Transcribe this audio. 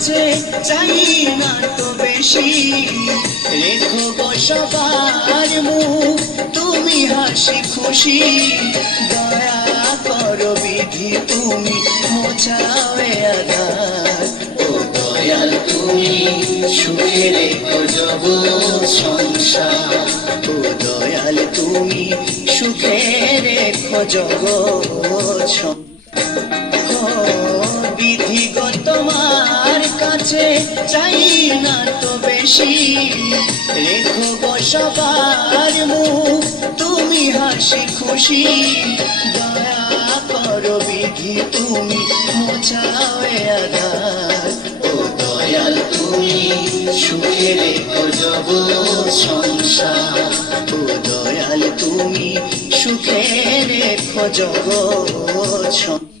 কাছে চাই না তো বেশি, রেখো গো সবার মুখ তুমি হাসি খুশি, দয়া করো বিধি তুমি মোছাও এ আধার, ও দয়াল তুমি সুখে রেখো জগৎ সংসার, ও দয়াল তুমি সুখে রেখো জগৎ সংসার। বিধি গো তোমার কাছে চাই না তো বেশি, রেখো গো সবার মুখ তুমি হাসি খুশি, দয়া করো বিধি তুমি মোছাও এ আধার, ও দয়াল তুমি সুখে রেখো জগৎ সংসার, ও দয়াল তুমি সুখে রেখো জগৎ সংসার।